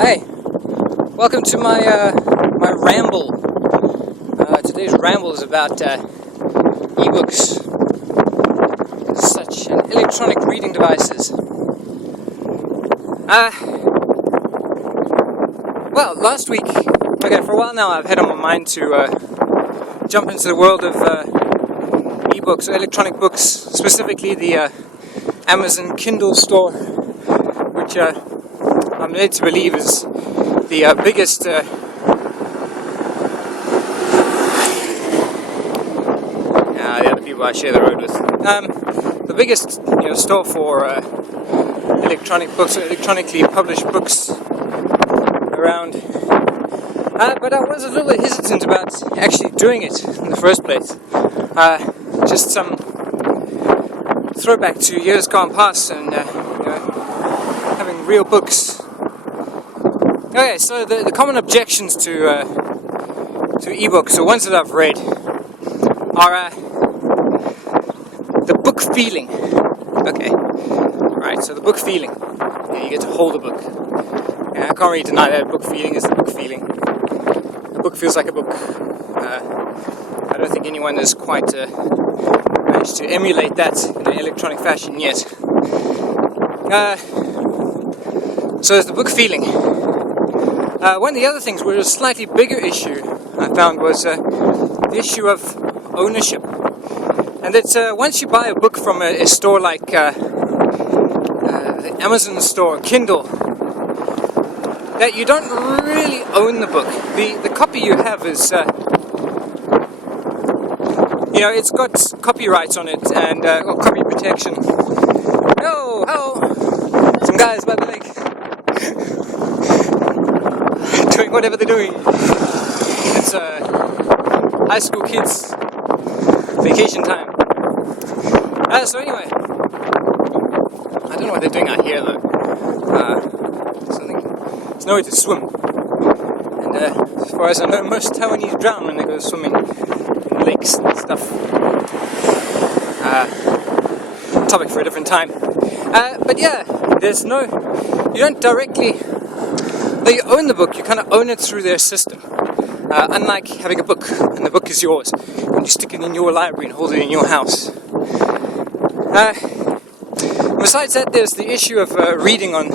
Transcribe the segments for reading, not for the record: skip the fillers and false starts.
Hey, welcome to my my ramble. Today's ramble is about ebooks, such an electronic reading devices. Well, last week, for a while now, I've had on my mind to jump into the world of ebooks or electronic books, specifically the Amazon Kindle store, which I'm led to believe is the biggest the other people I share the road with. The biggest store for electronic books or electronically published books around. But I was a little bit hesitant about actually doing it in the first place. Just some throwback to years gone past and having real books. Okay, so the common objections to ebooks, or ones that I've read, are the book feeling. Okay, right. So the book feeling. Yeah, you get to hold a book. Yeah, I can't really deny that a book feeling is the book feeling. A book feels like a book. I don't think anyone has quite managed to emulate that in an electronic fashion yet. So there's the book feeling. One of the other things, which was a slightly bigger issue, I found, was the issue of ownership. And that once you buy a book from a store like the Amazon store, Kindle, that you don't really own the book. The copy you have is, it's got copyright on it and or copy protection. Oh, some guys by the lake. Doing whatever they're doing. It's high school kids vacation time. So anyway, I don't know what they're doing out here though. There's nowhere to swim. And as far as I know, most Taiwanese drown when they go swimming in lakes and stuff. Topic for a different time. But yeah, you don't directly. Though you own the book, you kind of own it through their system. Unlike having a book, and the book is yours, and you stick it in your library and hold it in your house. Besides that, there's the issue of reading on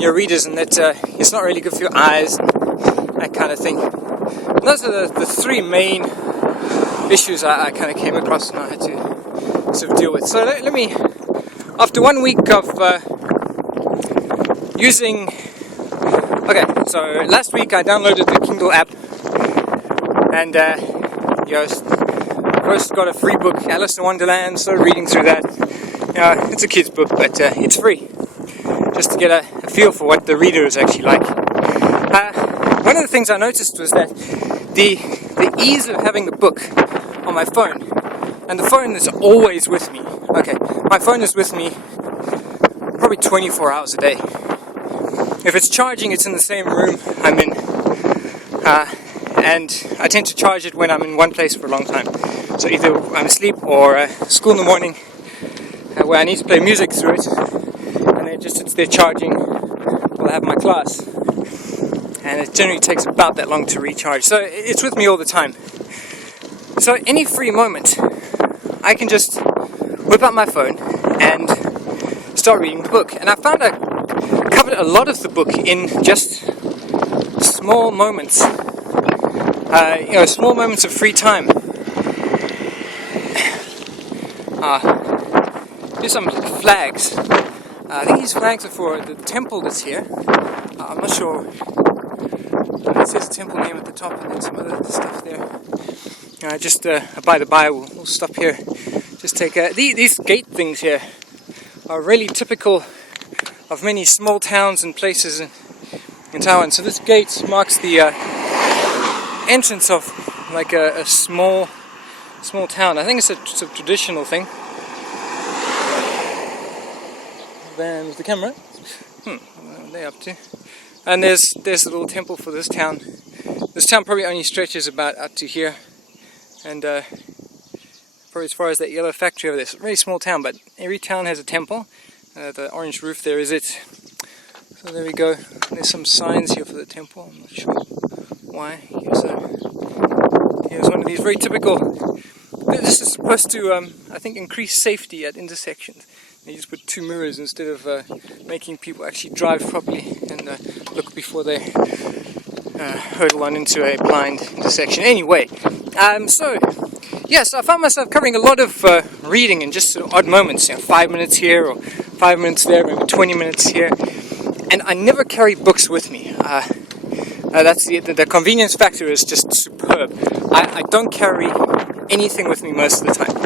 your readers, and that it's not really good for your eyes, that kind of thing. And those are the three main issues I kind of came across and I had to sort of deal with. So let me, after 1 week of using. Okay, so last week I downloaded the Kindle app and first got a free book, Alice in Wonderland, started reading through that. It's a kid's book, but it's free, just to get a feel for what the reader is actually like. One of the things I noticed was that the ease of having the book on my phone, and the phone is always with me. Okay, my phone is with me probably 24 hours a day. If it's charging, it's in the same room I'm in, and I tend to charge it when I'm in one place for a long time. So either I'm asleep or school in the morning, where I need to play music through it, and it just sits there charging while I have my class. And it generally takes about that long to recharge. So it's with me all the time. So any free moment, I can just whip out my phone and start reading the book. And I found I covered a lot of the book in just small moments, small moments of free time. Here's some flags. I think these flags are for the temple that's here. I'm not sure. It says temple name at the top and then some other stuff there. Just by the by, we'll stop here. Just take these gate things here are really typical of many small towns and places in Taiwan. So this gate marks the entrance of like a small town. I think it's a traditional thing. Then with the camera. What are they up to? And there's a little temple for this town. This town probably only stretches about up to here, and probably as far as that yellow factory over there. It's a very small town, but every town has a temple. The orange roof there is it. So there we go. There's some signs here for the temple. I'm not sure why. Here's one of these very typical. This is supposed to, I think, increase safety at intersections. You just put 2 mirrors instead of making people actually drive properly and look before they hurtle on into a blind intersection. Anyway, so I found myself covering a lot of reading in just sort of odd moments. 5 minutes here or 5 minutes there, maybe 20 minutes here. And I never carry books with me. That's the convenience factor is just superb. I don't carry anything with me most of the time.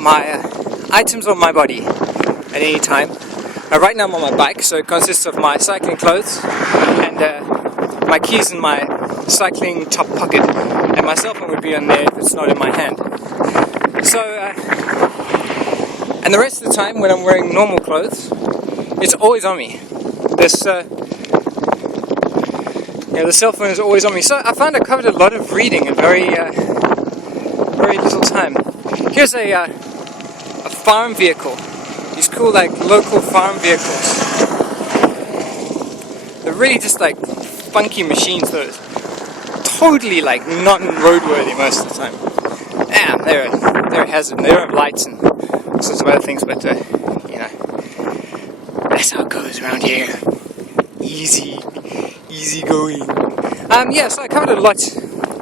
My items on my body at any time. Right now I'm on my bike, so it consists of my cycling clothes and my keys in my cycling top pocket, and my cell phone would be on there if it's not in my hand. So, and the rest of the time when I'm wearing normal clothes, it's always on me. The cell phone is always on me. So I found I covered a lot of reading in very little time. Here's a farm vehicle. These cool local farm vehicles. They're really just funky machines, those. Totally not roadworthy most of the time. Yeah, they're a hazard. They don't have lights and all sorts of other things, but that's how it goes around here. Easy going. So I covered a lot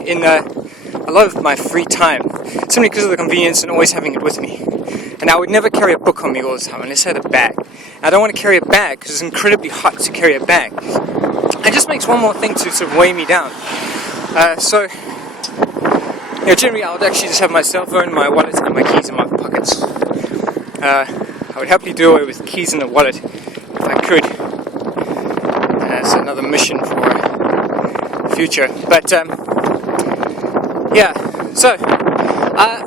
in a lot of my free time, simply because of the convenience and always having it with me. And I would never carry a book on me all the time unless I had a bag. I don't want to carry a bag because it's incredibly hot to carry a bag. It just makes one more thing to sort of weigh me down. Generally I would actually just have my cell phone, my wallet, and my keys in my pockets. I would happily do away with keys in the wallet if I could. That's another mission for the future. But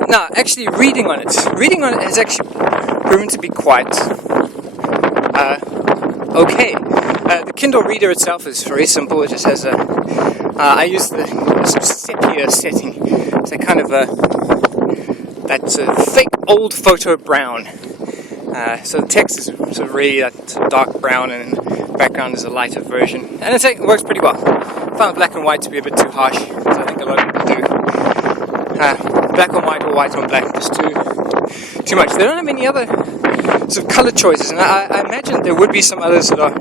no, actually reading on it has actually proven to be quite okay. The Kindle reader itself is very simple. It just has I use the sort of sepia setting. It's a kind of that fake old photo brown. So the text is sort of really that dark brown, and the background is a lighter version, and it works pretty well. I found black and white to be a bit too harsh, so I think a lot of people do. Black on white or white on black is too much. They don't have any other sort of color choices, and I imagine there would be some others that are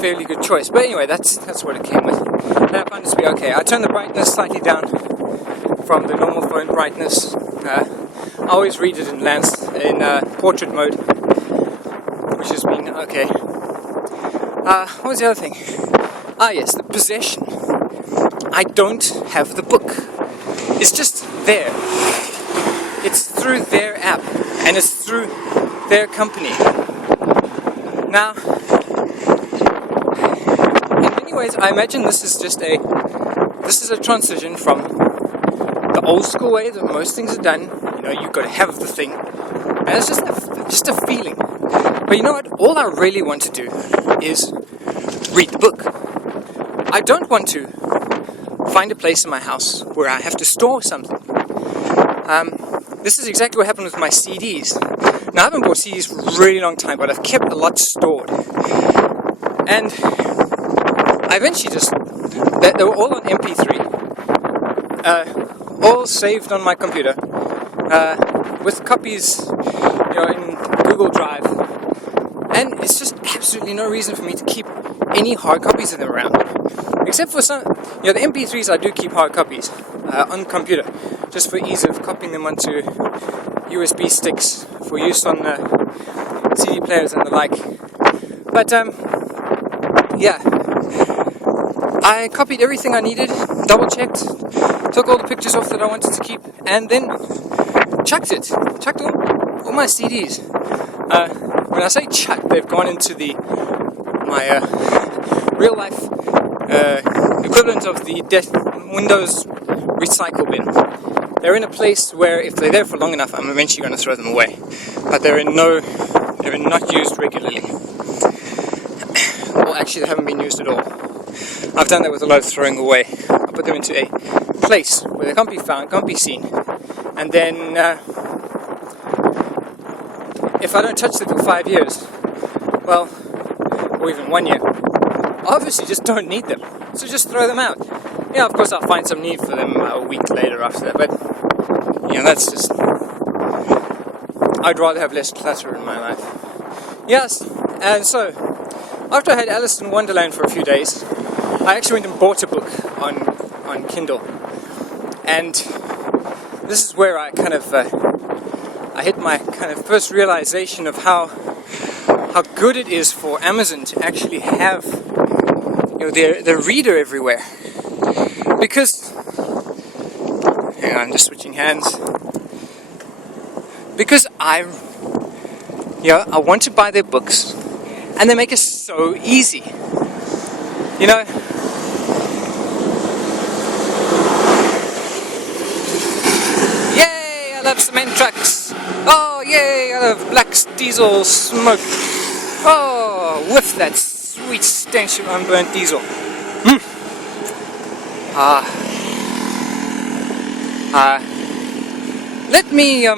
fairly good choice. But anyway, that's what it came with, and I found it to be okay. I turned the brightness slightly down from the normal phone brightness. I always read it in portrait mode, which has been okay. What was the other thing? Yes, the possession. I don't have the book. It's just there. It's through their app, and it's through their company. Now, in many ways, I imagine this is a transition from the old school way that most things are done. You've got to have the thing, and it's just a feeling. But you know what? All I really want to do is read the book. I don't want to find a place in my house where I have to store something. This is exactly what happened with my CDs. Now, I haven't bought CDs for a really long time, but I've kept a lot stored. And I eventually they were all on MP3, all saved on my computer, with copies, in Google Drive. And it's just absolutely no reason for me to keep any hard copies of them around. Except for some, the MP3s I do keep hard copies on computer, just for ease of copying them onto USB sticks for use on CD players and the like. But I copied everything I needed, double checked, took all the pictures off that I wanted to keep, and then chucked all my CDs. When I say chucked, they've gone into my real life equivalent of the Windows recycle bin. They're in a place where if they're there for long enough, I'm eventually going to throw them away. But they're not used regularly. Well, actually, they haven't been used at all. I've done that with a lot of throwing away. I put them into a place where they can't be found, can't be seen, and then if I don't touch them for 5 years, well, or even 1 year, obviously just don't need them. So just throw them out. Yeah, of course I'll find some need for them a week later after that, but you know, that's just, I'd rather have less clutter in my life. Yes, and so after I had Alice in Wonderland for a few days, I actually went and bought a book on Kindle, and this is where I kind of I hit my kind of first realization of how good it is for Amazon to actually have, you know, their reader everywhere. Because, hang on, I'm just switching hands. Because I want to buy their books, and they make it so easy. You know, yay! I love cement trucks. Oh, yay! I love black diesel smoke. Oh, whiff that sweet stench of unburnt diesel. Let me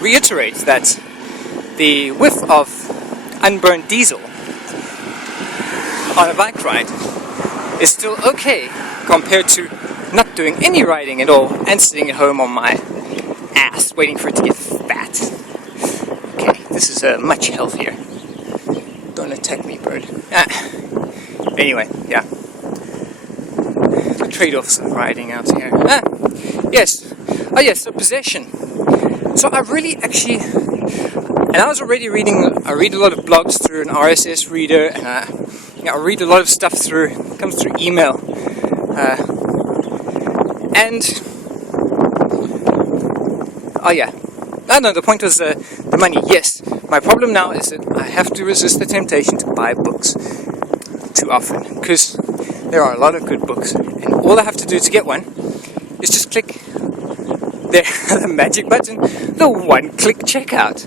reiterate that the whiff of unburnt diesel on a bike ride is still okay compared to not doing any riding at all and sitting at home on my ass waiting for it to get fat. Okay, this is much healthier. Don't attack me, bird. Anyway, yeah. The trade-offs of riding out here. Yes. Oh yes, so possession. So I really actually, and I was already I read a lot of blogs through an RSS reader, and I read a lot of stuff comes through email. Oh yeah. No, the point was the money. Yes, my problem now is that I have to resist the temptation to buy books too often, because there are a lot of good books, and all I have to do to get one is just click the magic button, the one-click checkout.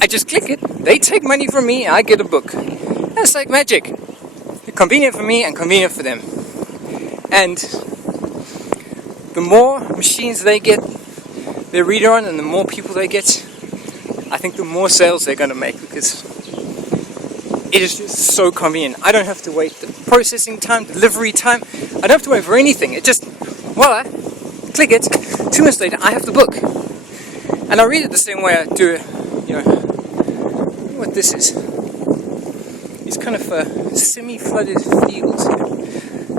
I just click it, they take money from me, I get a book. That's like magic. Convenient for me and convenient for them. And the more machines they get their reader on, and the more people they get, I think the more sales they're going to make, because it is just so convenient. I don't have to wait the processing time, delivery time. I don't have to wait for anything. It just, voila, click it. 2 minutes later, I have the book. And I read it the same way I do, you know, what this is. These kind of semi-flooded fields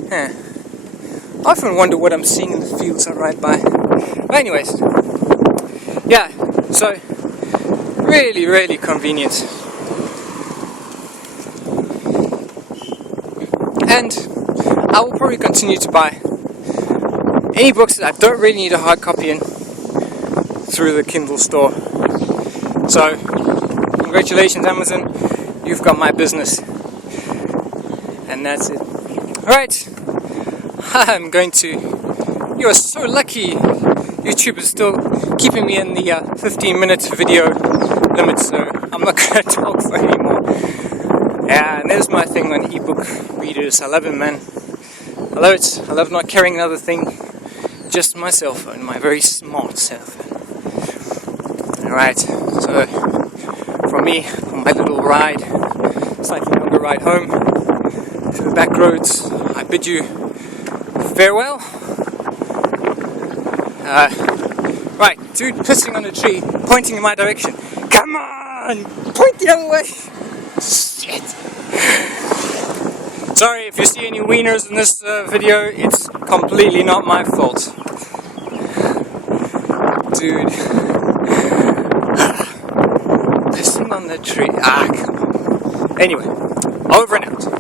here. I often wonder what I'm seeing in the fields I ride by. But anyways, yeah, so really, really convenient. And I will probably continue to buy any books that I don't really need a hard copy in through the Kindle store. So, congratulations Amazon, you've got my business. And that's it. Alright, I'm going to... You are so lucky YouTube is still keeping me in the 15-minute video limit, so I'm not going to talk for any more. Yeah, and there's my thing on ebook readers. I love it, man. I love it. I love not carrying another thing, just my cell phone, my very smart cell phone. Alright, so from me, on my little ride, slightly longer ride home, to the back roads, I bid you farewell. Right, dude pissing on a tree, pointing in my direction. Come on! Point the other way! Shit! Sorry if you see any wieners in this video, it's completely not my fault. Dude. Pissing on the tree. Come on. Anyway, over and out.